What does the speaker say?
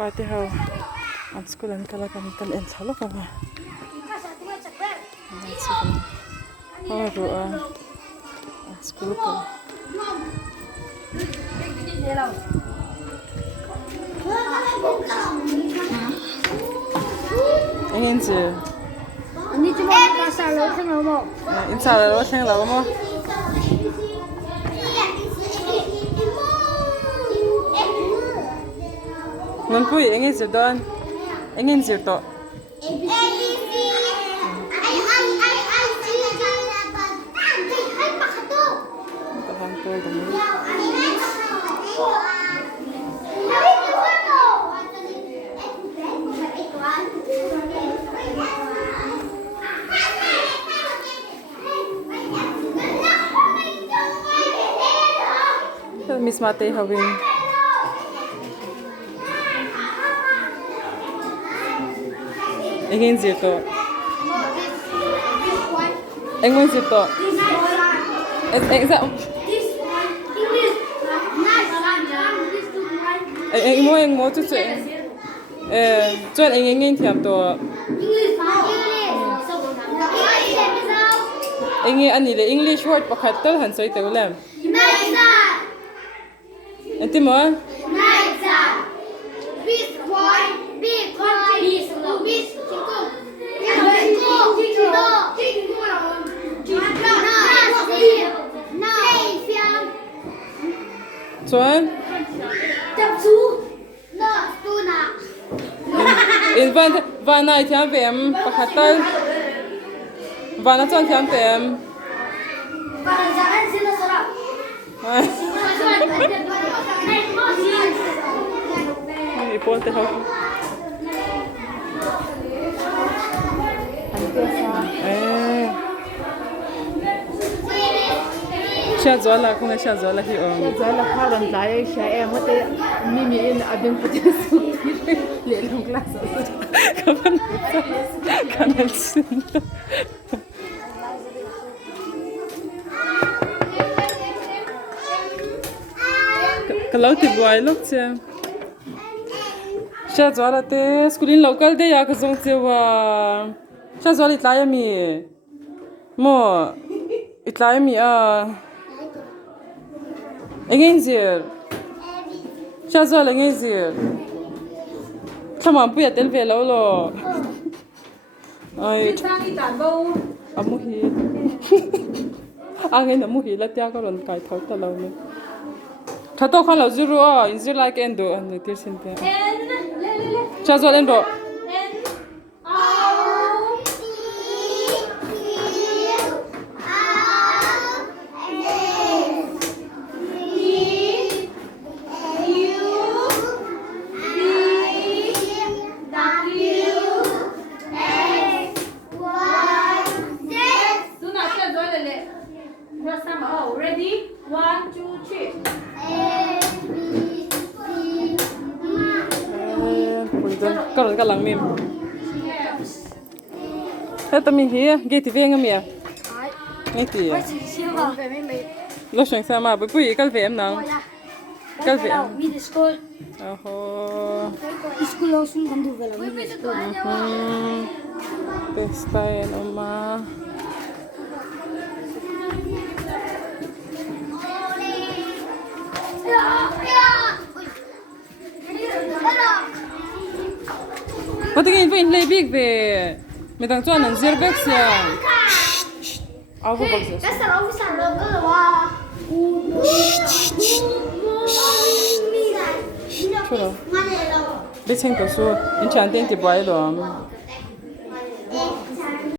Party how at school and kalakan tal en salo ka ba. At school ko. Ingin chứ. Anh chỉ muốn ta xả lỗ sang lỗ mo. In xả lỗ sang lỗ mo. Ngon pui ingin chứ don. Ingin chứ to. Miss Mate having ingin zito ingin zito ingin mo tu chuan ingin thiam to ingin ani le English word pakhat tel han soi te ulam Enti mo? Chuan? In van nai thiam vem pakhat tel van chuan thiam vem Ipon te hau. Sha zola kuna sha zola hi om. Sha zola khalan lai sha mate mimi in adin puti su le long class. Kanal sin. Kalau ti buai lok che. Sha zola te skulin local de ya ka zong che wa. Sha zola itlaya mi. Mo itlaya mi a. Engin zir. Sha zola engin zir. Chama pu ya tel ve lo lo. Ai. Amu hi. Angin amu hi la tia ka ron kai thau ta lo ni. Thato khan lo zuru a in zir like endo an tir sin te. Cha zol en bo. Ready? 1, 2, 3. Karon ka lang mim. Heta mi hi, geti venga mi. Ai ti. Lo shang sama bu pui kal vem nang. Kal vem. Mi de school. Oho. School lo sun kan du vela mi de school. Pesta en oma. Patingin pa in leibig be. Medang chuan an zir bek sia. Awu bag sia. Esa lo vi san lo ko wa. Chura. Be cheng to su in chan ten ti bai lo.